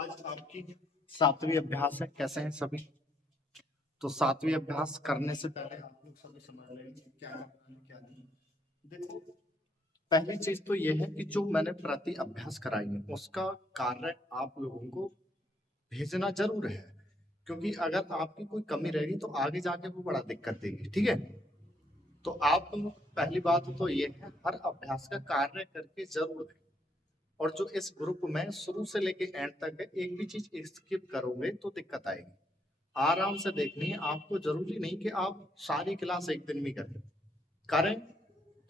आज आपकी 7वीं अभ्यास है। कैसे हैं सभी? तो 7वीं अभ्यास करने से पहले आप लोग सभी समझ लेंगे कि क्या करना है, क्या नहीं। देखो, पहली चीज तो ये है कि जो मैंने प्रति अभ्यास कराई है उसका कार्य आप लोगों को भेजना जरूर है, क्योंकि अगर आपकी कोई कमी रहेगी तो आगे जाके वो बड़ा दिक्कत देगी। ठीक है, तो आप पहली बात तो ये है, हर अभ्यास का कार्य करके जरूर है। और जो इस ग्रुप में शुरू से लेके एंड तक है, एक भी चीज स्किप करोगे तो दिक्कत आएगी। आराम से देखनी है आपको, जरूरी नहीं कि आप सारी क्लास एक दिन में करें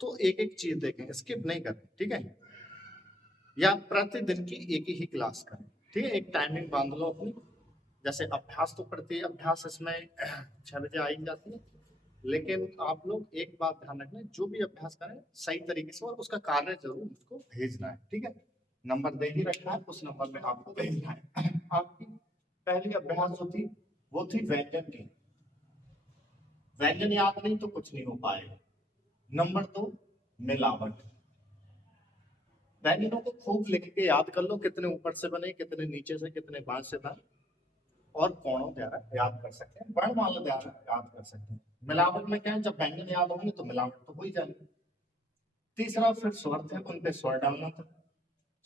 तो एक एक चीज देखें, स्किप नहीं करें। ठीक है, या प्रतिदिन की एक ही क्लास करें। ठीक है, एक टाइमिंग बांध लो अपनी। जैसे अभ्यास तो प्रति अभ्यास इसमें 6 बजे आई जाती है, लेकिन आप लोग एक बात ध्यान रखना, जो भी अभ्यास करें सही तरीके से और उसका कार्य जरूर मुझको भेजना है। ठीक है, नंबर दे ही रखा है, उस नंबर पे आपको भेजना है। आपकी पहली अभ्यास जो थी वो थी व्यंजन की। व्यंजन याद नहीं तो कुछ नहीं हो पाएगा। नंबर 2, मिलावट। व्यंजनों को खूब लिख के याद कर लो, कितने ऊपर से बने, कितने नीचे से, कितने बाएं से दाएं, और कोणों द्वारा याद कर सकते हैं, वर्णमाला द्वारा याद कर सकते हैं। मिलावट में क्या है, जब व्यंजन याद होंगे तो मिलावट तो हो ही जाएगी। तीसरा फिर स्वर थे, उन पे स्वर डालना था।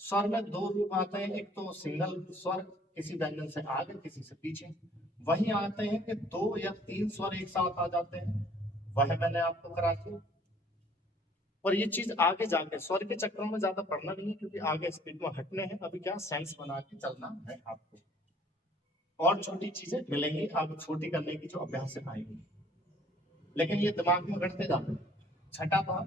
स्वर में दो रूप आते हैं, एक तो सिंगल स्वर, किसी व्यंजन से आगे किसी से पीछे। वही आते हैं कि 2 या 3 स्वर एक साथ आ जाते हैं, वह मैंने आपको करा दिया। और ये चीज आगे जाके स्वर के चक्रों में ज्यादा पढ़ना नहीं है, क्योंकि आगे स्पीड में हटने हैं, अभी क्या सेंस बना के चलना है आपको। और छोटी चीजें मिलेंगी आपको, छोटी करने की जो अभ्यास सिखाएंगे, लेकिन ये दिमाग में रटते जाते। छठा था,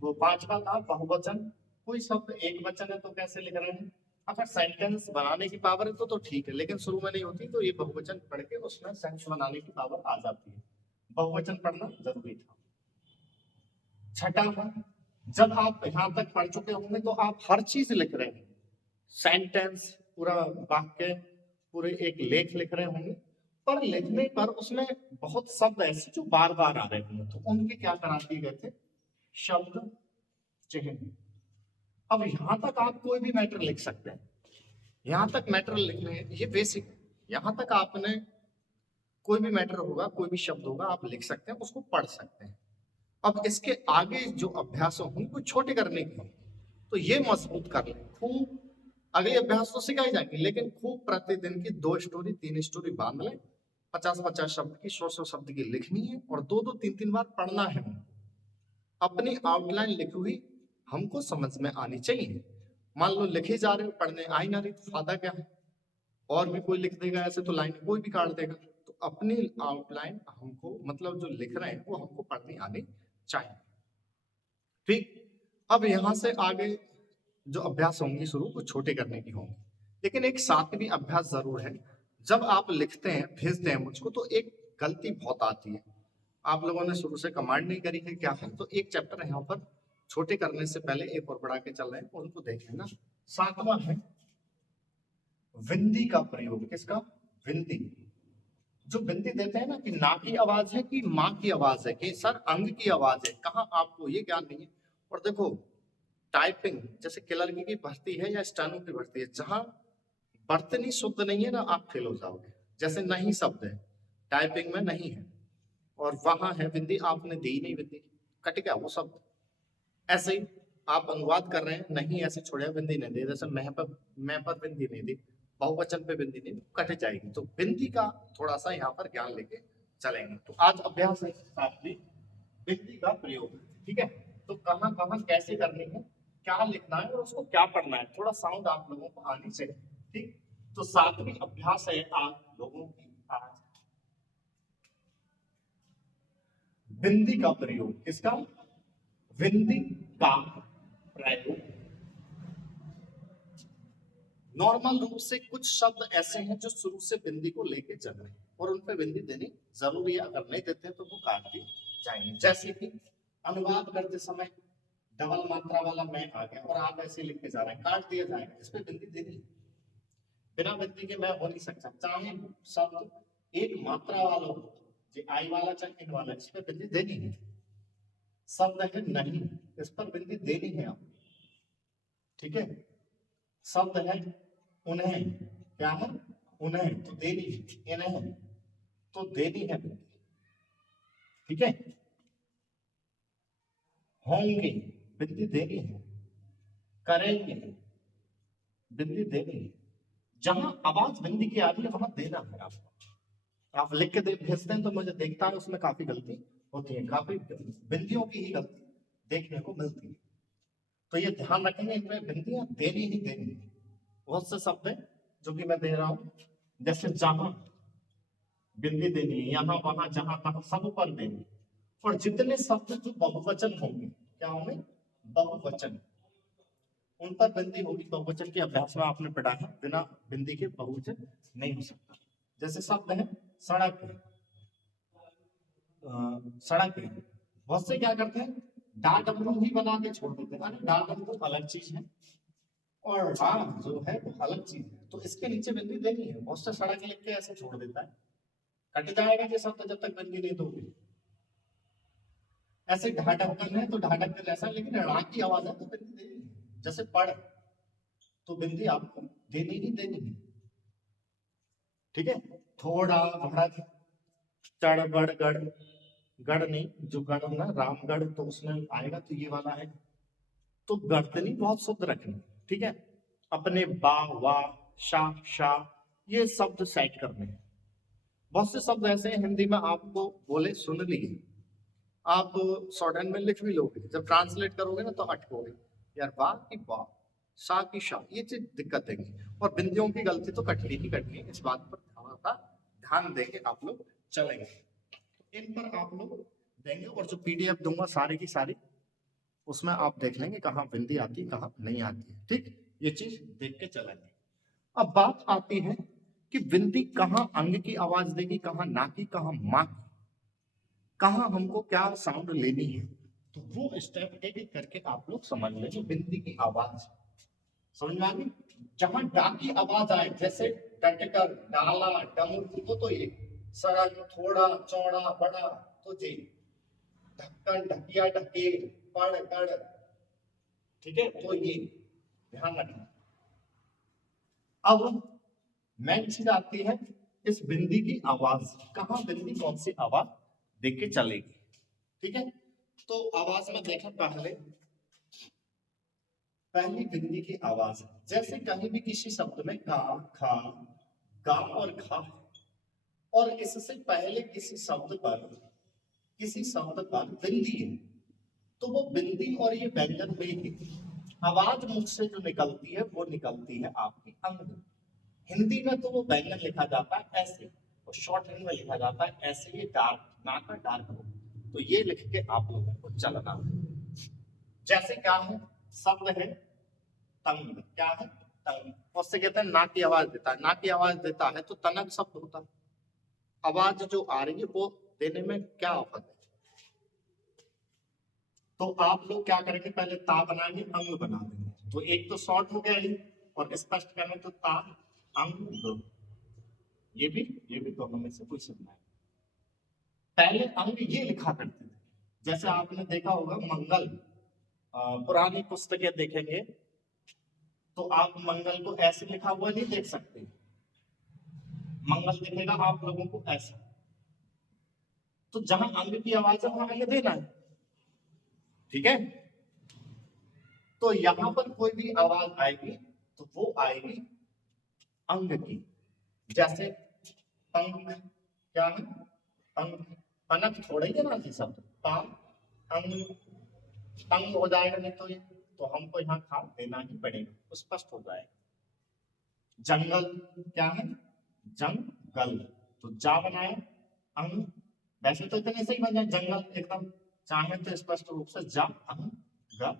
वो 5वां था बहुवचन। कोई शब्द एक वचन है तो कैसे लिख रहे हैं? अगर सेंटेंस बनाने की पावर है तो ठीक है, लेकिन शुरू में नहीं होती, तो ये बहुवचन पढ़ के उसमें सेंस बनाने की पावर आ जाती है। बहुवचन पढ़ना जरूरी था। छठा था, जब आप यहाँ तक पढ़ चुके होंगे तो आप हर चीज लिख रहे हैं, सेंटेंस, पूरा वाक्य, पूरे एक लेख लिख रहे होंगे, पर लिखने पर उसमें बहुत शब्द ऐसे जो बार बार आ रहे होंगे, तो उनके क्या करा दिए गए थे? शब्द चिन्ह। अब यहां तक आप कोई भी मैटर लिख सकते हैं, यहां तक मैटर लिखने, ये बेसिक, यहां तक आपने कोई भी मैटर होगा, कोई भी शब्द होगा, आप लिख सकते हैं, उसको पढ़ सकते हैं। अब इसके आगे जो अभ्यास होंगे वो छोटे करने के होंगे, तो ये मजबूत कर लें खूब। अगले अभ्यास तो सिखाई जाएंगे, लेकिन खूब प्रतिदिन की 2 स्टोरी 3 स्टोरी बांध लें। 50-50 शब्द की, 100-100 शब्द की लिखनी है, और 2-2 3-3 बार पढ़ना है। अपनी आउटलाइन लिखी हुई हमको समझ में आनी चाहिए। मान लो लिखे जा रहे हो, पढ़ने आ ही ना रही, तो फायदा क्या है? और भी कोई लिख देगा ऐसे, तो लाइन कोई भी काट देगा। तो अपनी आउटलाइन हमको, मतलब जो लिख रहे हैं वो हमको पढ़नी आनी चाहिए। ठीक, अब यहां से आगे जो अभ्यास होंगे शुरू, वो छोटे करने की होंगे, लेकिन एक 7वीं अभ्यास जरूर है। जब आप लिखते हैं, भेजते हैं मुझको, तो एक गलती बहुत आती है। आप लोगों ने शुरू से कमांड नहीं करी है, क्या है? तो एक चैप्टर यहाँ पर छोटे करने से पहले एक और बढ़ा के चल रहे हैं, उनको देख लेना। 7वां है विंदी का प्रयोग। किसका? विंदी। जो विंदी देते हैं ना, कि ना की आवाज है कि माँ की आवाज है, कि सर अंग की आवाज है, कहाँ आपको ये ज्ञान नहीं है। और देखो, टाइपिंग जैसे क्लर्की की भर्ती है या स्टेनो की भर्ती है, जहां वर्तनी शुद्ध नहीं है ना, आप फेल हो जाओगे। जैसे नहीं शब्द है टाइपिंग में, नहीं है, और वहां है बिंदी, आपने दी नहीं बिंदी, कट गया वो शब्द। ऐसे ही आप अनुवाद कर रहे हैं, नहीं ऐसे छोड़े, बिंदी नहीं दी, जैसे मैं पर बिंदी नहीं दी, बहुवचन पे बिंदी नहीं दी, कट जाएगी। तो बिंदी का थोड़ा सा यहाँ पर ज्ञान लेके चलेंगे। तो आज अभ्यास है साथी, बिंदी का प्रयोग। ठीक है, तो कहाँ कहाँ कैसे करनी है, क्या लिखना है, और उसको क्या पढ़ना है, थोड़ा साउंड आप लोगों को आनी चाहिए। ठीक, तो 7वीं अभ्यास है आप लोगों की आज, बिंदी का प्रयोग। किसका? विंदी का प्रयोग। नॉर्मल रूप से कुछ शब्द ऐसे हैं जो शुरू से बिंदी को लेके चल रहे हैं, और उन पे बिंदी देनी जरूरी है, अगर नहीं देते हैं तो वो काट दी जाएंगे। जैसे कि अनुवाद करते समय डबल मात्रा वाला मैं आ गया और आप ऐसे लिख के जा रहे हैं, काट दिया जाएगा, इस पे बिंदी देनी है। बिना बिंदी के मैं हो नहीं सकता, चाहे शब्द एक मात्रा वाला हो, जो आई वाला चाहे इन वाला, इस पे बिंदी देनी है। शब्द है नहीं, इस पर बिंदी देनी है आप। ठीक है, शब्द है उन्हें, क्या है, उन्हें तो देनी है, इन्हें तो देनी है बिंदी, ठीक है। होंगे बिंदी देनी है, करेंगे बिंदी देनी है। जहां आवाज बिंदी की आ रही है वहां देना है आपको। आप लिख के भेजते हैं तो मुझे देखता है उसमें काफी गलती होती है, काफी बिंदियों की ही गलती देखने को मिलती है। तो ये ध्यान रखेंगे, इनमें बिंदियां देनी ही देनी है। बहुत से शब्द है जो कि मैं दे रहा हूं, जैसे जहां बिंदी देनी है, यहाँ वहां जहां तहां सब पर देनी है। और जितने शब्द जो बहुवचन होंगे, क्या होंगे, बहुवचन, उन पर बिंदी होगी। बहुवचन के अभ्यास में आपने पढ़ा है बिना बिंदी के बहुवचन नहीं हो सकता। जैसे शब्द है सड़क, सड़क है, बहुत से क्या करते हैं डा डब्लू ही बना के छोड़ देते हैं। अरे डा डब्लू अलग चीज है और रा जो है वो अलग चीज है, तो इसके नीचे बिंदी देनी है। बहुत से सड़क लिख के ऐसे छोड़ देता है, कट जाएगा ये शब्द जब तक बिंदी नहीं दोगे। ऐसे ढा ढक्कन है तो ढा ढक्कन ऐसा, लेकिन रा की आवाज है तो बिंदी देनी है। जैसे पढ़, तो बिंदी आपको देनी ही देनी है, ठीक है। थोड़ा बढ़, चढ़ बढ़ गढ़, गढ़ नहीं, जो गढ़ ना रामगढ़ तो उसमें आएगा तो ये वाला है। तो गर्दनी बहुत शुद्ध रखनी, ठीक है। अपने बा वा शा शा ये शब्द सेट करने हैं। बहुत से शब्द ऐसे हैं हिंदी में आपको बोले सुन लिए, आप शॉर्ट हैंड में लिख भी लोगे, जब ट्रांसलेट करोगे ना तो अटकोगे, यार वाह की वाह, शाह की शाह, ये चीज दिक्कत देगी। और बिंदियों की गलती तो कटनी ही कटनी है, इस बात पर थोड़ा ध्यान देके आप लोग चलेंगे। इन पर आप लोग देंगे और जो पीडीएफ दूंगा सारी की सारी, उसमें आप देख लेंगे कहाँ बिंदी आती है कहाँ नहीं आती है, ठीक। ये चीज देख के चलेंगे। अब बात आती है कि बिंदी कहाँ अंग की आवाज देगी, कहाँ ना की, कहाँ माँ की, कहाँ हमको क्या साउंड लेनी है। तो वो स्टेप एक एक करके आप लोग समझ लेंगे। बिंदी की आवाज समझ में आ गई। जहां डा की आवाज आए, जैसे डटकर, डाला, डमरू, तो ये सड़क, थोड़ा, चौड़ा, बड़ा, तो जी ढक्कन, ढकिया, ढकेल, पड़, कड़, ठीक है। तो ये ध्यान रखना। अब मेन चीज आती है इस बिंदी की आवाज, कहाँ बिंदी कौन सी आवाज देख के चलेगी, ठीक है। तो आवाज में देखें, पहली बिंदी की आवाज, जैसे कहीं भी किसी शब्द में का, खा, गा और खा है, और इससे पहले किसी शब्द पर बिंदी है, तो वो बिंदी और ये व्यंजन में ही आवाज मुख से जो निकलती है वो निकलती है आपकी अंग। हिंदी में तो वो व्यंजन लिखा जाता है ऐसे, और शॉर्ट हैंड में लिखा जाता है ऐसे, ये डार्क ना का डार्क हो, तो ये लिख के आप लोगों को चलना है। जैसे क्या है, शब्द है तंग, क्या है तंग, उससे कहते हैं ना की आवाज देता है। ना की आवाज देता है तो तनक शब्द होता है। आवाज जो आ रही है वो देने में क्या आफत है। तो आप लोग क्या करेंगे, पहले ता बनाएंगे, अंग बना देंगे, तो एक तो शॉर्ट हो गया ये, और स्पष्ट करें तो ता अंग, ये भी दोनों में से कोई सुनना है। पहले अंग ये लिखा करते थे, जैसे आपने देखा होगा मंगल, पुरानी पुस्तकें देखेंगे तो आप मंगल को ऐसे लिखा हुआ नहीं देख सकते, मंगल दिखेगा आप लोगों को ऐसा। तो जहां अंग की आवाज है वहां अंग देना है, ठीक है। तो यहां पर कोई भी आवाज आएगी तो वो आएगी अंग की। जैसे पंख, क्या है पंख, पनक थोड़ा ही है ना जी शब्द, पा अंग, तंग हो जाएगा नहीं तो ये, तो हमको यहाँ खा देना ही पड़ेगा, स्पष्ट हो जाएगा। जंगल, क्या है जंगल, तो जा बनाए अंग, वैसे तो इतने से ही बन जाए जंगल एकदम, चाहे तो स्पष्ट रूप से जा अंग गल,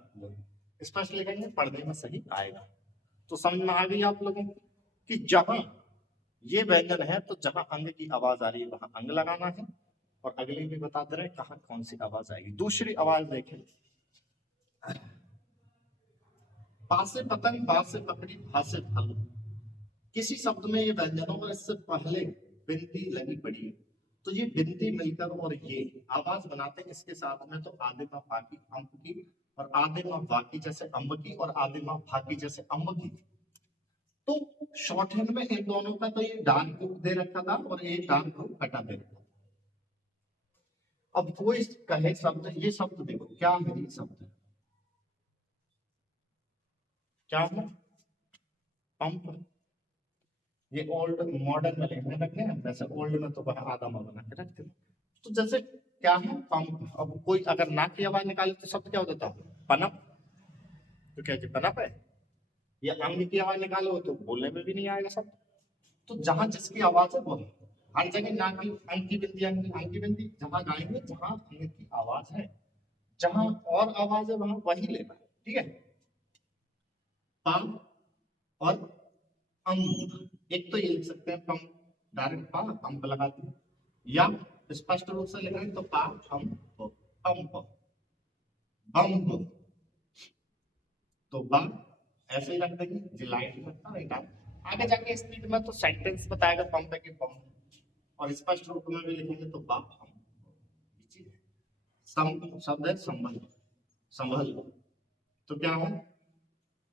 स्पष्ट लिखेंगे पढ़ने में सही आएगा। तो समझ में आ गई आप लोगों को कि जहां ये व्यंजन है तो जहां अंग की आवाज आ रही है वहां अंग लगाना है, और अगले भी बता दे रहे हैं कहां कौन सी आवाज आएगी। दूसरी आवाज देखें, पा से पतंग, बा से पकड़ी, भा से भालू, किसी शब्द में ये व्यंजनों और इससे पहले बिंदी लगी पड़ी है, तो ये बिंदी मिलकर और ये आवाज बनाते हैं। इसके साथ में तो आदिमा फाकी अम्ब की, और आदिमा वाकी जैसे अम्ब की, और आदिमा फाकी जैसे अम्ब की। तो शॉर्ट हैंड में इन दोनों का तो ये डार्क ग्रुप दे रखा था और ये डार्क ग्रुप कटा दे रखा था। अब कोई कहे शब्द, ये शब्द देखो क्या है, ये शब्द क्या है, पंप। ये ओल्ड मॉडर्न में लिखने लगे हैं, वैसे ओल्ड में तो वह आदम बना के रखते थे। तो जैसे क्या है, पंप। अब कोई अगर नाक की आवाज निकाले तो शब्द क्या होता था, पनप। तो क्या पनप है। या अंग की आवाज निकालो तो बोलने में भी नहीं आएगा शब्द। तो जहां जिसकी आवाज है वो है। हर जगह नाक की, अंग की बिंदी, अंग की बिंदी, जहां गाएंगे जहां अंग की आवाज है, जहां और आवाज है वहां वही लेना है। ठीक है। पंप और अम्प, एक तो ये लिख सकते हैं पंप, डायरेक्ट पा पंप लगाते हैं, या स्पष्ट रूप से लिखेंगे तो पा पंप पंप बम्प। तो बम ऐसे ही रख देंगे, जिलाइट लगता है डाल। आगे जाके स्पीड में तो सेंटेंस बताएगा पंप है कि पंप, और स्पष्ट रूप में भी लिखेंगे तो बा पंप। सम शब्द है संभल, संभल। तो क्या है,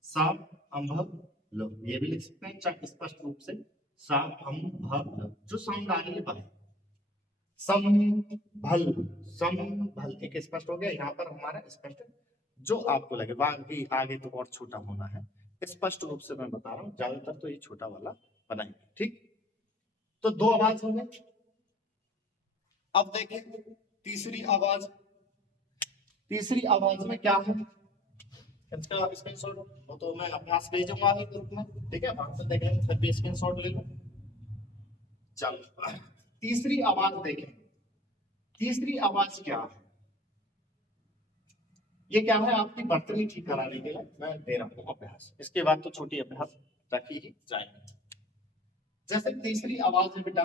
सा अंभव लो, ये भी लिख सकते हैं चाहे स्पष्ट रूप से सा अंभव लो, जो साउंड आ रही है बाहर। संभल, संभल एक स्पष्ट हो गया, यहाँ पर हमारा स्पष्ट जो आपको लगे, बाकी आगे तो और छोटा होना है। स्पष्ट रूप से मैं बता रहा हूँ, ज्यादातर तो ये छोटा वाला बनाएंगे। ठीक, तो दो आवाज हो गई। अब देखें तीसरी आवाज, तीसरी आवाज में क्या है, इसका स्क्रीनशॉट वो तो मैं अभ्यास भेजूंगा ही ग्रुप में। ठीक है, वहां से देखेंगे, फिर भी स्क्रीनशॉट ले लो। चलो तीसरी आवाज देखें, तीसरी आवाज क्या है, ये क्या है, आपकी बर्तनी ठीक कराने के लिए मैं दे रहा हूँ अभ्यास। इसके बाद तो छोटी अभ्यास रखी ही जाएगी। जैसे तीसरी आवाज है बेटा,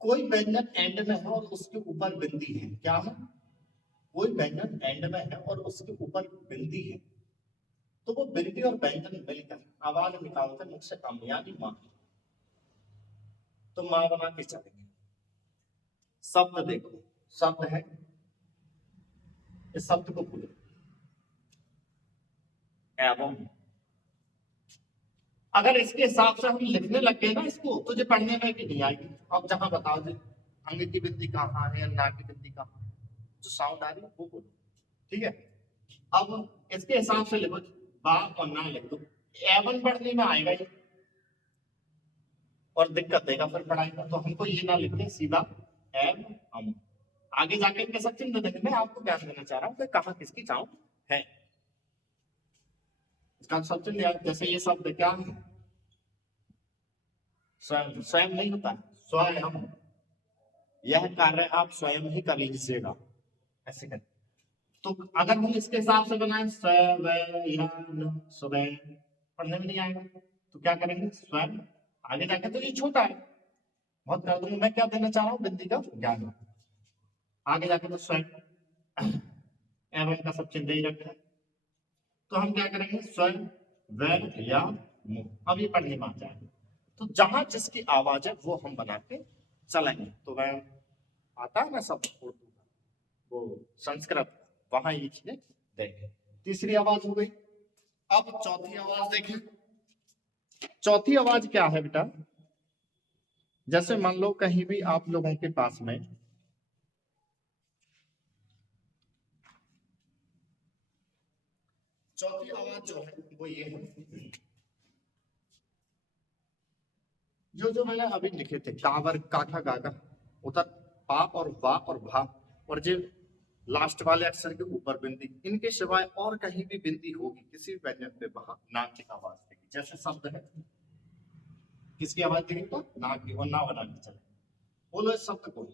कोई व्यंजन एंड में है और उसके ऊपर बिंदी है। क्या है, कोई व्यंजन एंड में है और उसके ऊपर बिंदी है, तो वो बिंदी और व्यंजन मिलकर आवाज निकालते हैं मुझसे अम यानी मां। तो मां बना के चलेंगे। शब्द देखो, शब्द है, इस शब्द को बोलो एवं। अगर इसके हिसाब से हम लिखने लग गए ना इसको, तो जो पढ़ने में भी नहीं आएगी। अब जहां बताओ जी अंग की बिंदी कहाँ है, नाक की बिंदी कहाँ है, जो साउंड आ रही है वो बोलो। ठीक है, अब इसके हिसाब से लिखो, बा और ना लिख दो, एवन पढ़ने में आएगा ही और दिक्कत देगा फिर पढ़ाई में। तो हमको ये ना लिखते सीधा एव हम। आगे जाके इनके सब चिन्ह देंगे। मैं आपको ज्ञान देना चाह रहा हूँ कि कहाँ किसकी साउंड है, इसका सब चिन्ह याद। जैसे ये शब्द क्या है, स्वयं, स्वयं नहीं होता है, स्वयं। यह कार्य आप स्वयं ही कर लीजिएगा, ऐसे करें। तो अगर हम इसके हिसाब से बनाए स्वयं, स्वयं पढ़ने में नहीं आएगा, तो क्या करेंगे स्वयं। आगे जाके तो ये छोटा है, बहुत कर दूंगा। मैं क्या देना चाह रहा हूँ, बिंदी का ज्ञान। आगे जाके तो स्वयं एवं का सब चिन्ह ही रखा है। तो हम क्या करेंगे, स्वयं व या मुंह। अब ये पढ़ने में आ जाएगा। तो जहां जिसकी आवाज है वो हम बना के चलेंगे। तो वह आता है ना सब उर्दू वो संस्कृत, वहां ये चीजें देखें। तीसरी आवाज हो गई। अब चौथी आवाज देखें। चौथी आवाज क्या है बेटा, जैसे मान लो कहीं भी आप लोगों के पास में चौथी आवाज जो है वो ये है, जो मैंने अभी लिखे थे, कावर काका गागा, उधर पा और वा और भा, और जो लास्ट वाले अक्षर के ऊपर बिंदी, इनके सिवाय और कहीं भी बिंदी होगी किसी भी व्यंजन पे, वहां नाक की आवाज देगी। जैसे शब्द है, किसकी आवाज देगी तो नाक की, और ना बना के चले। बोलो इस शब्द को,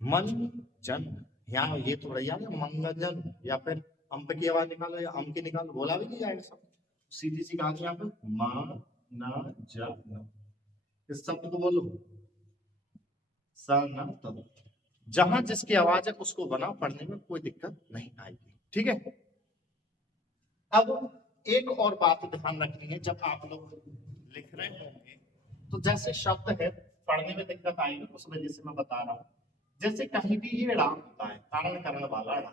मन जन। यहाँ ये तो रही है मंगजन, या फिर अंप की आवाज निकालो या अम की निकालो, बोला भी नहीं जाएगा शब्द। सीधी सी कहा यहाँ पे मा ना जन, इस शब्द को बोलो सा ना तब। जहां जिसकी आवाज है उसको बना, पढ़ने में कोई दिक्कत नहीं आएगी। ठीक है, अब एक और बात ध्यान रखनी है, जब आप लोग लिख रहे होंगे तो जैसे शब्द है पढ़ने में दिक्कत आएगी, उस वजह से मैं बता रहा हूं। जैसे कहीं भी ये ड़ा होता है, कारण करण वाला ड़ा,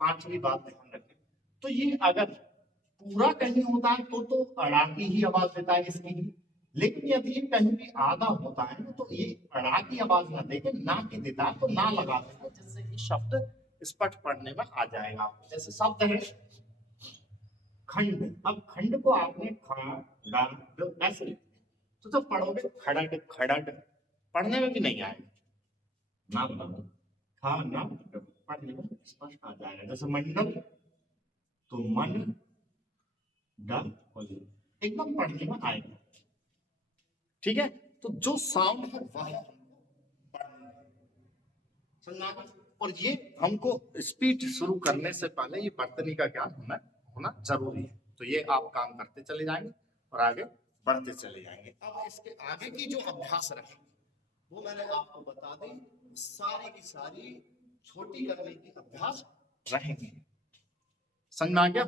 पांचवी बात ध्यान रखें। तो ये अगर पूरा कहीं होता है तो अड़ा की ही आवाज देता है इसकी ही, लेकिन यदि ये कहीं भी आधा होता है ना तो ये अड़ा की आवाज ना देके ना की देता है, तो ना लगा देता है, जिससे कि शब्द स्पष्ट पढ़ने में आ जाएगा आपको। जैसे शब्द है खंड, अब खंड को आपने खड़ ऐसे लिखा, तो जब पढ़ोगे खड़ड खड़ड पढ़ने में भी नहीं आएगा, ना पढ़ो खा ना पढ़ने में स्पष्ट आ जाएगा। जैसे मंडल तो मन डल एकदम पढ़ने में आएगा। ठीक है, तो जो साउंड है वह समझा। और ये हमको स्पीच शुरू करने से पहले ये बर्तनी का ज्ञान होना जरूरी है। तो ये आप काम करते चले जाएंगे और आगे बढ़ते चले जाएंगे। अब इसके आगे की जो अभ्यास रहेंगे वो मैंने आपको बता दी, सारी की सारी छोटी करने की अभ्यास रहेंगे। समझ में आ गया?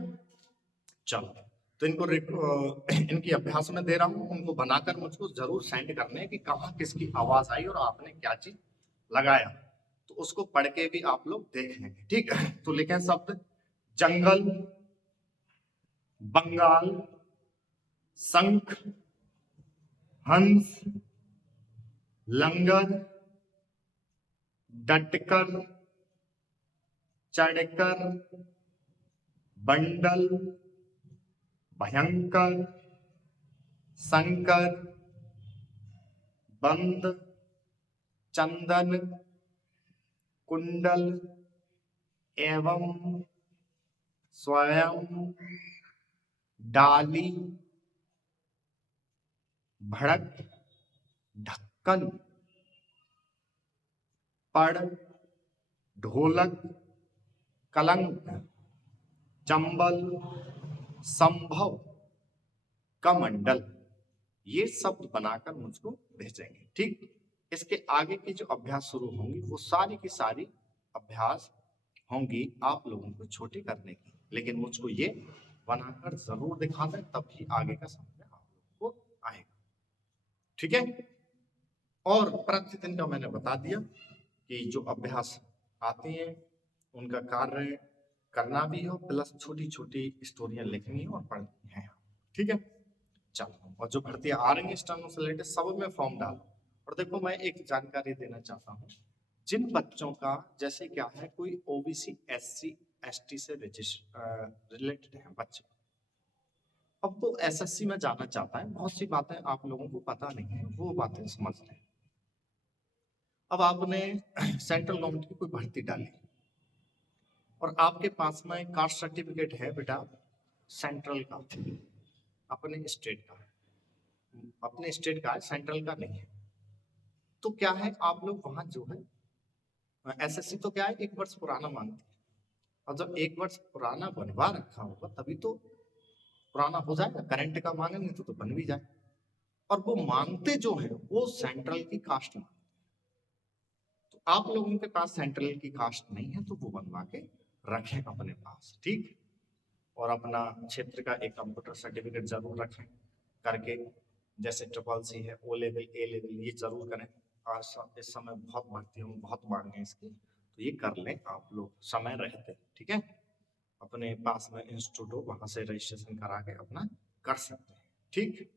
चलो, तो इनकी अभ्यास में दे रहा हूं, उनको बनाकर मुझको जरूर सेंड करने हैं कि कहाँ किसकी आवाज आई और आपने क्या चीज लगाया, तो उसको पढ़ के भी आप लोग देख लेंगे। ठीक है, तो लिखें शब्द जंगल, बंगाल, शंख, हंस, लंगर, डटकर, चढ़कर, बंडल, भयंकर, शंकर, बंद, चंदन, कुंडल, एवं, स्वयं, डाली, भड़क, ढक्कन, पड़, ढोलक, कलंक, चंबल, संभव, कमंडल, ये शब्द बनाकर मुझको भेजेंगे। ठीक, इसके आगे की जो अभ्यास शुरू होंगी वो सारी की सारी अभ्यास होंगी आप लोगों को छोटी करने की, लेकिन मुझको ये बनाकर जरूर दिखा दें, तभी आगे का समझ आप लोगों को आएगा। ठीक है, और प्रतिदिन का मैंने बता दिया कि जो अभ्यास आते हैं उनका कार्य करना भी हो, प्लस छोटी छोटी स्टोरियां लिखनी हो और पढ़नी है। ठीक है, चलो, और जो भर्तियां आ रही है स्टेनो से रिलेटेड सब में फॉर्म डालो। और देखो, मैं एक जानकारी देना चाहता हूँ, जिन बच्चों का जैसे क्या है कोई ओबीसी एससी एसटी से रिलेटेड है बच्चे, अब वो एसएससी में जाना चाहता है, बहुत सी बातें आप लोगों को पता नहीं है, वो बातें समझ लें। अब आपने सेंट्रल गवर्नमेंट की कोई भर्ती डाली और आपके पास में कास्ट सर्टिफिकेट है बेटा सेंट्रल का, अपने स्टेट का, अपने स्टेट का है, सेंट्रल का नहीं है, तो क्या है आप लोग वहां जो है एसएससी तो क्या है 1 वर्ष पुराना मांगती है, और जब 1 वर्ष पुराना बनवा रखा होगा तभी तो पुराना हो जाएगा, करंट का मांगेंगे तो बन भी जाए। और वो मांगते जो है वो सेंट्रल की कास्ट मांगते, तो आप लोगों के पास सेंट्रल की कास्ट नहीं है तो वो बनवा के रखें अपने पास। ठीक, और अपना क्षेत्र का एक कंप्यूटर सर्टिफिकेट जरूर रखें करके, जैसे CCC है, O लेवल A लेवल, ये जरूर करें। आज इस समय बहुत भर्तियों में बहुत मांग है इसकी, तो ये कर लें आप लोग समय रहते। ठीक है, अपने पास में इंस्टीट्यूट हो वहां से रजिस्ट्रेशन करा के अपना कर सकते हैं। ठीक।